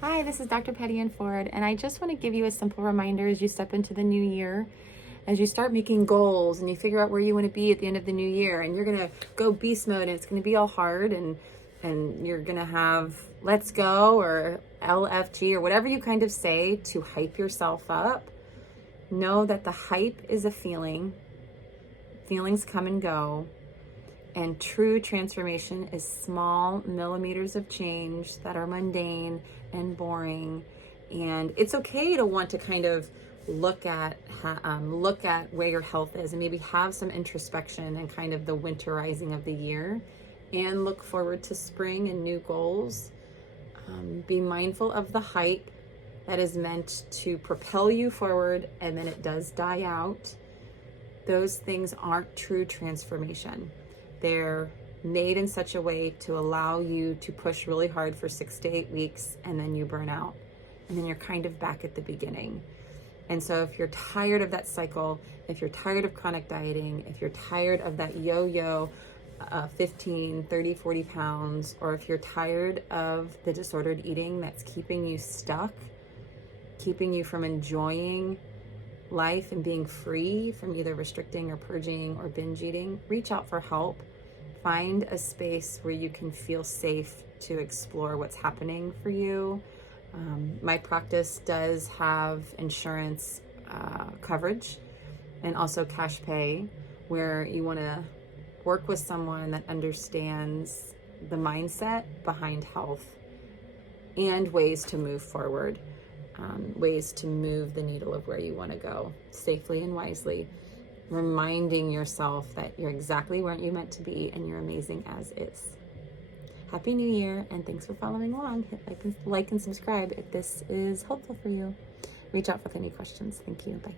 Hi, this is Dr. Patty Ann Ford, and I just want to give you a simple reminder as you step into the new year, as you start making goals and you figure out where you want to be at the end of the new year, and you're going to go beast mode and it's going to be all hard and you're going to have let's go or LFG or whatever you kind of say to hype yourself up. Know that the hype is a feeling. Feelings come and go. And true transformation is small millimeters of change that are mundane and boring. And it's okay to want to kind of look at where your health is and maybe have some introspection and kind of the winterizing of the year and look forward to spring and new goals. Be mindful of the hype that is meant to propel you forward and then it does die out. Those things aren't true transformation. They're made in such a way to allow you to push really hard for 6 to 8 weeks and then you burn out. And then you're kind of back at the beginning. And so if you're tired of that cycle, if you're tired of chronic dieting, if you're tired of that yo-yo 15, 30, 40 pounds, or if you're tired of the disordered eating that's keeping you stuck, keeping you from enjoying life and being free from either restricting or purging or binge eating, reach out for help. Find a space where you can feel safe to explore what's happening for you. My practice does have insurance coverage and also cash pay, where you want to work with someone that understands the mindset behind health and ways to move forward. Ways to move the needle of where you want to go safely and wisely, reminding yourself that you're exactly where you're meant to be and you're amazing as is. Happy New Year, and thanks for following along. Hit like and subscribe if this is helpful for you. Reach out with any questions. Thank you. Bye.